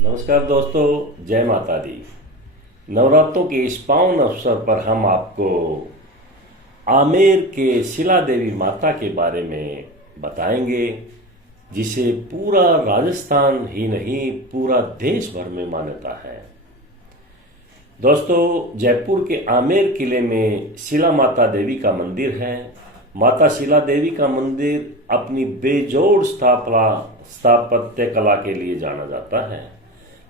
नमस्कार दोस्तों, जय माता दी। नवरात्रों के इस पावन अवसर पर हम आपको आमेर के शिला देवी माता के बारे में बताएंगे, जिसे पूरा राजस्थान ही नहीं पूरा देश भर में मान्यता है। दोस्तों, जयपुर के आमेर किले में शिला माता देवी का मंदिर है। माता शिला देवी का मंदिर अपनी बेजोड़ स्थापत्य कला के लिए जाना जाता है।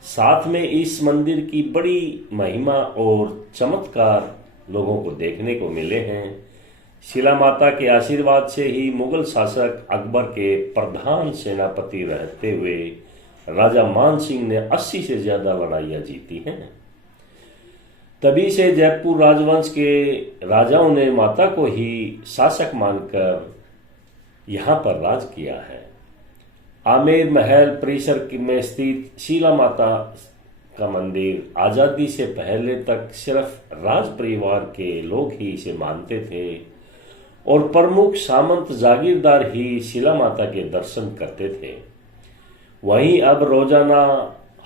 साथ में इस मंदिर की बड़ी महिमा और चमत्कार लोगों को देखने को मिले हैं। शिला माता के आशीर्वाद से ही मुगल शासक अकबर के प्रधान सेनापति रहते हुए राजा मान सिंह ने 80 से ज्यादा लड़ाइयां जीती हैं। तभी से जयपुर राजवंश के राजाओं ने माता को ही शासक मानकर यहाँ पर राज किया है। आमेर महल परिसर में स्थित शिला माता का मंदिर आजादी से पहले तक सिर्फ राज परिवार के लोग ही इसे मानते थे और प्रमुख सामंत जागीरदार ही शिला माता के दर्शन करते थे। वहीं अब रोजाना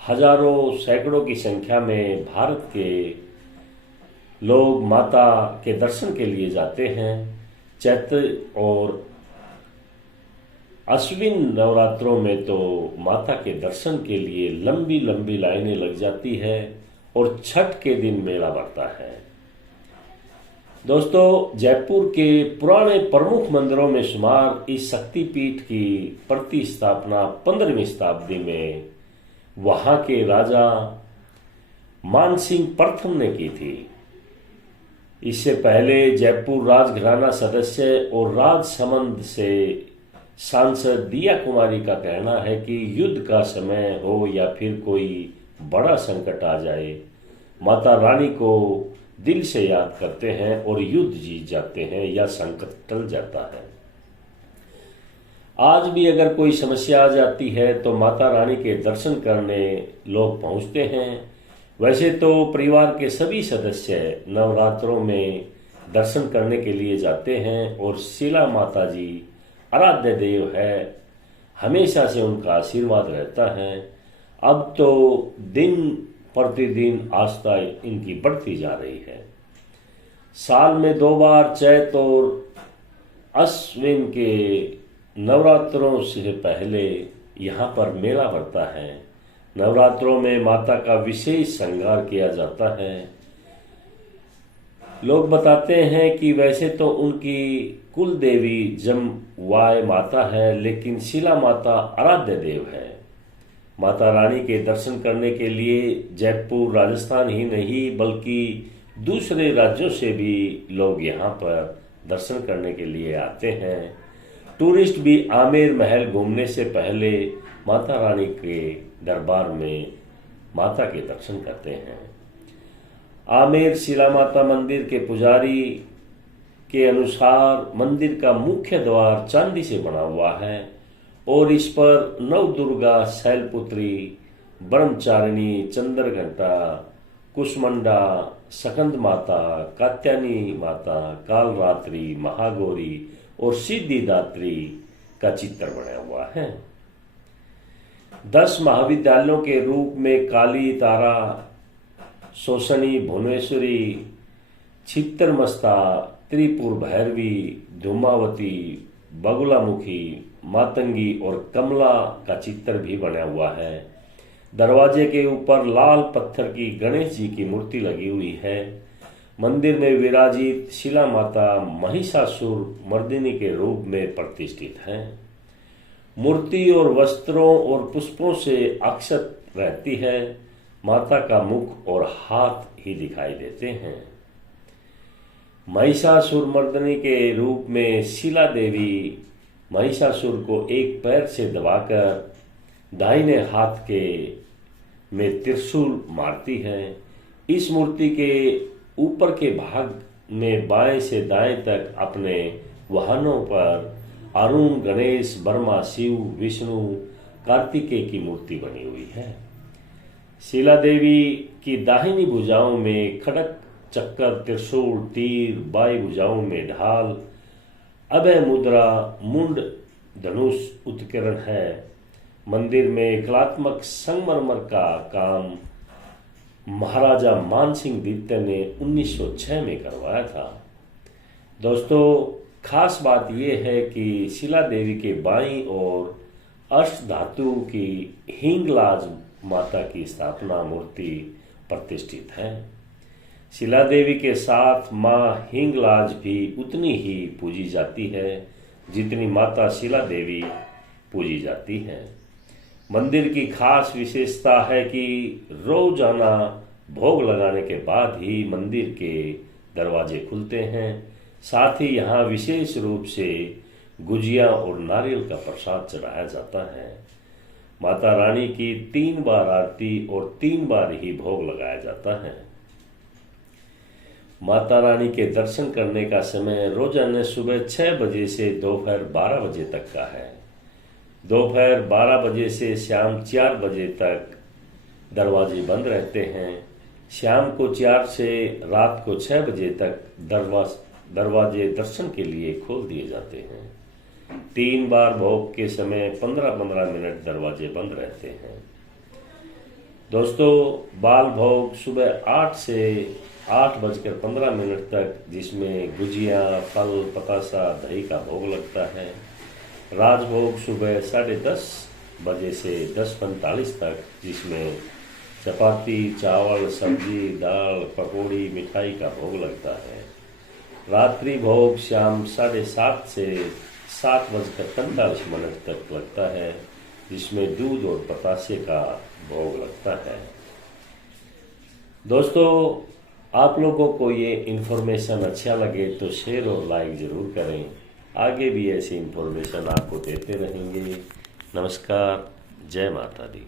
हजारों सैकड़ों की संख्या में भारत के लोग माता के दर्शन के लिए जाते हैं। चैत्र और अश्विन नवरात्रों में तो माता के दर्शन के लिए लंबी लंबी लाइनें लग जाती है और छठ के दिन मेला बढ़ता है। दोस्तों, जयपुर के पुराने प्रमुख मंदिरों में शुमार इस शक्तिपीठ की प्रतिस्थापना 15वीं शताब्दी में वहां के राजा मानसिंह प्रथम ने की थी। इससे पहले जयपुर राजघराना सदस्य और राजसमंद से सांसद दिया कुमारी का कहना है कि युद्ध का समय हो या फिर कोई बड़ा संकट आ जाए, माता रानी को दिल से याद करते हैं और युद्ध जीत जाते हैं या संकट टल जाता है। आज भी अगर कोई समस्या आ जाती है तो माता रानी के दर्शन करने लोग पहुंचते हैं। वैसे तो परिवार के सभी सदस्य नवरात्रों में दर्शन करने के लिए जाते हैं और शिला माता जी आराध्य देव है, हमेशा से उनका आशीर्वाद रहता है। अब तो दिन प्रतिदिन आस्था इनकी बढ़ती जा रही है। साल में 2 बार चैत और अश्विन के नवरात्रों से पहले यहाँ पर मेला बढ़ता है। नवरात्रों में माता का विशेष श्रृंगार किया जाता है। लोग बताते हैं कि वैसे तो उनकी कुल देवी जमवाय माता है, लेकिन शिला माता आराध्य देव है। माता रानी के दर्शन करने के लिए जयपुर राजस्थान ही नहीं बल्कि दूसरे राज्यों से भी लोग यहाँ पर दर्शन करने के लिए आते हैं। टूरिस्ट भी आमेर महल घूमने से पहले माता रानी के दरबार में माता के दर्शन करते हैं। आमेर शिला माता मंदिर के पुजारी के अनुसार मंदिर का मुख्य द्वार चांदी से बना हुआ है और इस पर नवदुर्गा, शैलपुत्री, ब्रह्मचारिणी, चंद्रघंटा, कुष्मंडा, सकंद माता, कात्यायनी माता, कालरात्रि, महागौरी और सिद्धिदात्री का चित्र बना हुआ है। 10 महाविद्यालयों के रूप में काली, तारा, शोषणी, भुवनेश्वरी, छित्तरमस्ता, त्रिपुर भैरवी, धूमावती, बगुलामुखी, मातंगी और कमला का चित्र भी बना हुआ है। दरवाजे के ऊपर लाल पत्थर की गणेश जी की मूर्ति लगी हुई है। मंदिर में विराजित शिला माता महिषासुर मर्दिनी के रूप में प्रतिष्ठित है। मूर्ति और वस्त्रों और पुष्पों से अक्षत रहती है। माता का मुख और हाथ ही दिखाई देते हैं। महिषासुर मर्दिनी के रूप में शिला देवी महिषासुर को एक पैर से दबाकर दाहिने हाथ के में त्रिशूल मारती है। इस मूर्ति के ऊपर के भाग में बाएं से दाएं तक अपने वाहनों पर अरुण, गणेश, ब्रह्मा, शिव, विष्णु, कार्तिकेय की मूर्ति बनी हुई है। शिला देवी की दाहिनी भुजाओं में खड़क, चक्कर, त्रिशूल, तीर, बाई भुजाओं में ढाल, अभय मुद्रा, मुंड, धनुष उत्कीर्ण है। मंदिर में कलात्मक संगमरमर का काम महाराजा मानसिंह द्वितीय ने 1906 में करवाया था। दोस्तों, खास बात यह है कि शिला देवी के बाईं ओर अष्ट धातु की हिंगलाज माता की स्थापना मूर्ति प्रतिष्ठित है। शिला देवी के साथ मां हिंगलाज भी उतनी ही पूजी जाती है जितनी माता शिला देवी पूजी जाती है। मंदिर की खास विशेषता है कि रोजाना भोग लगाने के बाद ही मंदिर के दरवाजे खुलते हैं। साथ ही यहाँ विशेष रूप से गुजिया और नारियल का प्रसाद चढ़ाया जाता है। माता रानी की 3 बार आरती और 3 बार ही भोग लगाया जाता है। माता रानी के दर्शन करने का समय रोजाना सुबह 6 बजे से दोपहर 12 बजे तक का है। दोपहर 12 बजे से शाम 4 बजे तक दरवाजे बंद रहते हैं। शाम को 4 से रात को 6 बजे तक दरवाजे दर्शन के लिए खोल दिए जाते हैं। 3 बार भोग के समय 15-15 मिनट दरवाजे बंद रहते हैं। दोस्तों, बाल भोग सुबह 8 से 8:15 तक, जिसमें गुजिया, फल, पतासा, दही का भोग लगता है। राजभोग सुबह 10:30 बजे से 10:45 तक, जिसमें चपाती, चावल, सब्जी, दाल, पकौड़ी, मिठाई का भोग लगता है। रात्रि भोग शाम 7:30 से 7:45 तक लगता है, जिसमें दूध और पतासे का भोग लगता है। दोस्तों, आप लोगों को ये इन्फॉर्मेशन अच्छा लगे तो शेयर और लाइक ज़रूर करें। आगे भी ऐसी इन्फॉर्मेशन आपको देते रहेंगे। नमस्कार, जय माता दी।